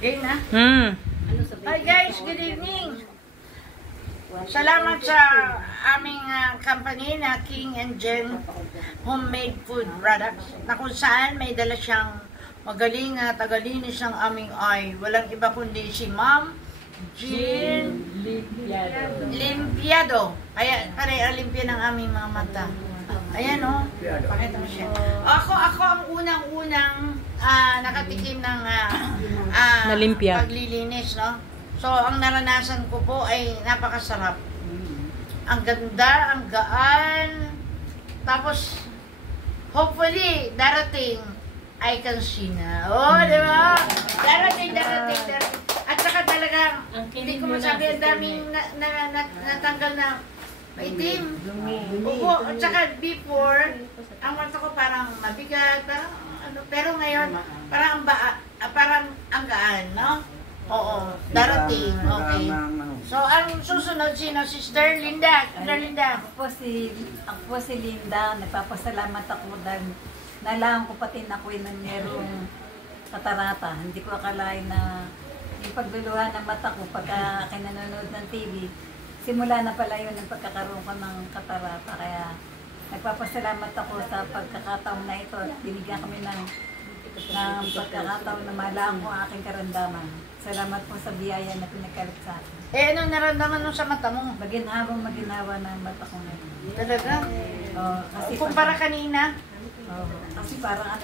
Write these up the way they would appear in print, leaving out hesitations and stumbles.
Okay na? Hi guys, good evening. Salamat sa aming company na King and Jen Homemade Food Products na kung saan may dala siyang magaling na tagalinis ng aming eye. Walang iba kundi si Ma'am Jean Limpiado. Kaya limpia ng aming mga mata. Ayan o, pakita mo siya. Ako ang unang-unang nakatikim ng paglilinis, no? So, ang naranasan ko po ay napakasarap. Ang ganda, ang gaan. Tapos, hopefully, darating, I can see na. Oh, di ba? Darating. At saka talagang, hindi ko masabi, ang daming natanggal na maitim. Opo, at saka before, ang mata ko parang mabigat, parang ano, pero ngayon, parang ang gaan, no? Oo, darating. Okay. So, ang susunod sino? Sister Linda. Ako po si Linda. Nagpapasalamat ako dahil nalaman ko pati na ako na mayroong katarata. Hindi ko akalain na yung pagluluhan ng mata ko pagka nanonood ng TV, simula na pala yun ang pagkakaroon ko ng katarata. Kaya nagpapasalamat ako sa pagkakataon na ito. Binigyan kami ng pagkakataon na malaman ko ang aking karamdaman. Salamat po sa biyaya na pinagkalit sa akin. Eh, anong naramdaman mo sa mata mo? Maginawa na ang mata ko ngayon. Talaga? Kasi kumpara kanina? Kasi parang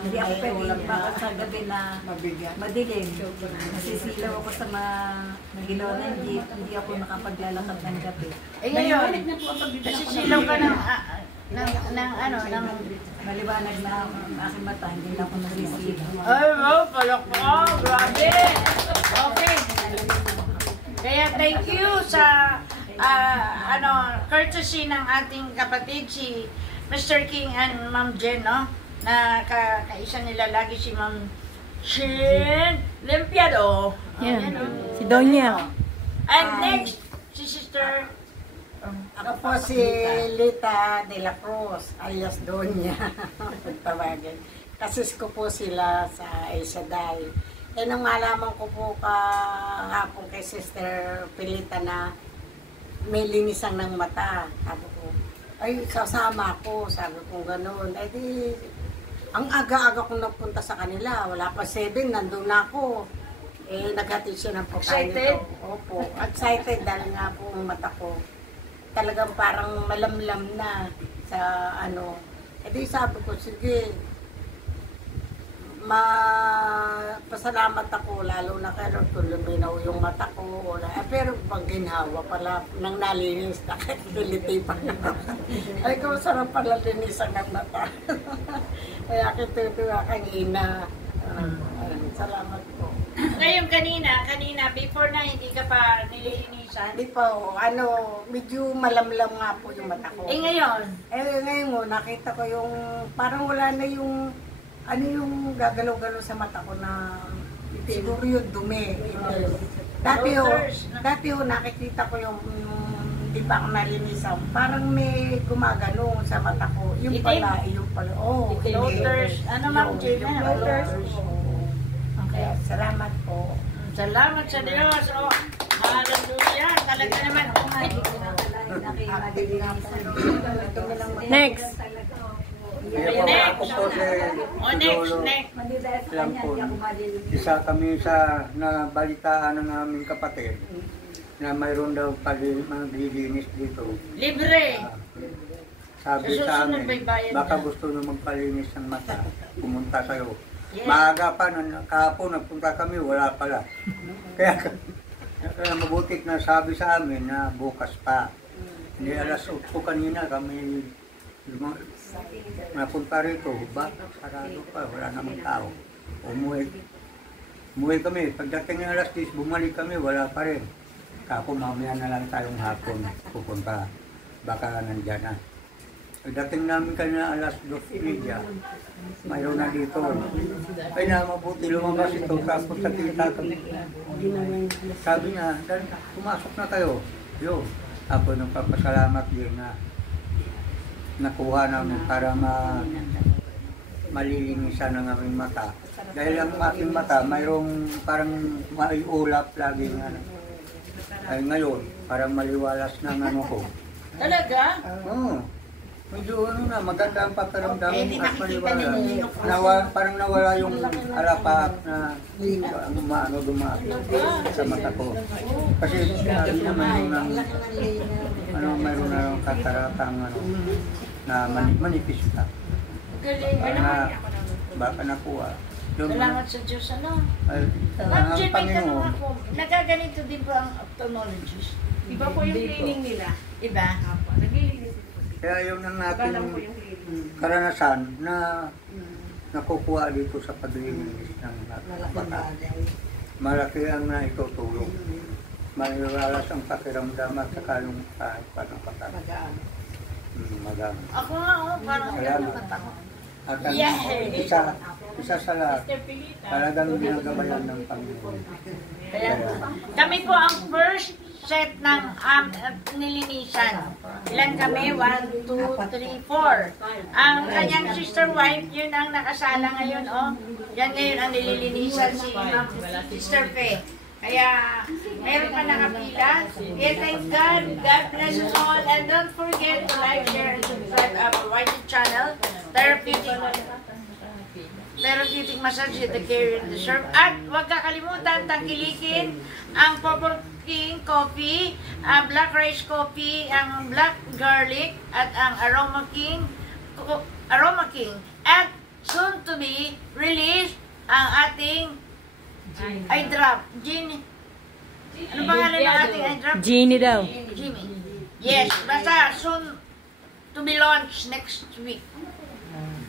hindi ako pwede baka sa gabi na madilim. Nasisilaw ako sa magilaw ng jeep, hindi ako nakapaglalakad ng gabi. Eh ngayon, nasisilaw ka ng maliwanag na ang aking mata, hindi na ako nasisilaw. Ay, wow, palak mo, grabe! Okay. Kaya thank you sa courtesy ng ating kapatid si Mr. King and Ma'am Jen, no? Na kaisa nila lagi si Ma'am Jean Limpiado. Yeah. Si Donya. And next, si Sister... Ako po si Lita de la Cruz, alias Donya. Pagtawagin. Kasis ko po sila sa Isaday. Eh, nung malaman ko po kahapon kay Sister Pilita na may linisan ng mata, sabi ko, ay, sasama ako, sabi ko gano'n. Eh di, ang aga-aga kong nagpunta sa kanila, wala pa 7, nandun na ako. Eh, naghatid siya ng pagkain nito. Opo, excited dahil nga po ang mata ko. Talagang parang malamlam na sa ano. Eh di sabi ko, sige, pasalamat ako, lalo na kayo kung luminaw yung mata ko. Pero pag ginhawa pala, nang nalinis na kiliti pa na. Ay ko, sarap pala linisan ng mata. Kaya kitutuwa kanina. Salamat po. Ngayon kanina, before na hindi ka pa nililinisan? Hindi pa, medyo malamlam nga po yung mata ko. Eh ngayon? Ngayon nakita ko yung, parang wala na yung, yung gagalaw-galaw sa mata ko na siguro yung dumi. Dati nakikita ko yung, di pa ako nalinisan, parang may gumagano sa mata ko. Yung pala. Floaters. Ano Ma'am Jane? Floaters. Okay, salamat po. Salamat sa Diyos. Hallelujah. Talaga naman. Next. Isa kami sa nabalitaan ng aming kapatid na mayroon daw maglilinis dito. Libre. Sabi sa amin, baka gusto nyo magpalinis ng mata, pumunta kayo. Maaga pa, kahapon nagpunta kami, wala pala. Kaya mabutit na sabi sa amin na bukas pa. Hindi alas 8 kanina kami napunta rito, sarado pa, wala namang tao. Umuwi kami, pagdating ng alas 10, bumalik kami, wala pa rin. Kako mamaya na lang tayong hapon pupunta, baka nandyan na. Pagdating namin kanina alas 2:30, mayroon na dito. Ay na, mabuti lumabas ito, tapos nakita kami. Sabi niya, pumasok na kayo. Yo, ako nung papasalamat din na nakuha namin para malilinisan ng aming mata. Dahil ang aking mata, mayroong parang may ulap lagi nga. Ay ngayon, parang maliwalas na ang ano ko. Talaga? Oo. Medyo ano na, maganda ang pakiramdam Eh, di at nakikita maliwalas. ninyo yung Parang nawala yung alapak na dumaan sa mata ko. Kasi sabi naman yung mayroon na yung kataratang na manipis ka. Galing. Na, baka nakuha. Yung, Salamat sa Diyos, ano? ay, Ma'am ang Jen, may tanong Panginoon. ako. Nagaganito din po ang ophthalmologist? Iba po yung cleaning nila. Iba? Apo, naglilinis po. Kaya yun ang Iba ating lang po yung cleaning. karanasan na nakukuha dito sa paglilinis ng mata. Malaki ang naitutulong. Maliwalas ang pakiramdam at saka yung kahit paano pakiramdam. Magaan. Ako nga, parang Kaya nga. nakatakot. At ang isa sa lahat, talagang ginagabayan ng Panginoon. Kaya, kami po ang first set ng nilinisan. Ilan kami? 1, 2, 3, 4. Ang kanyang sister wife, yun ang nakasala ngayon, oh. Yan ngayon ang nililinisan si Sister Fe. Kaya, meron pa nakapila. Kaya thank God. God bless us all. And don't forget to like, share, and subscribe our YT channel. Therapeutic massage with the care and the serve. At huwag kakalimutan, tangkilikin ang Purple King Coffee, ang Black Rice Coffee, ang Black Garlic, at ang Aroma King. At soon to be released ang ating eye drop. Genie. Ano pangalan ng ating eye drop? Genie daw. Jimmy. Yes, basta soon to be launched next week.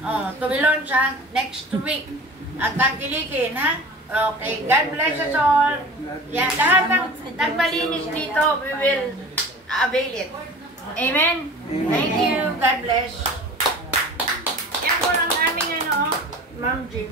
Oh, to be launched next week. At tangkilikin, ha? Okay, God bless us all. Yan, lahat ng nagmalinis dito, we will avail it. Amen? Thank you. God bless. Yan po ang aming Ma'am Jim.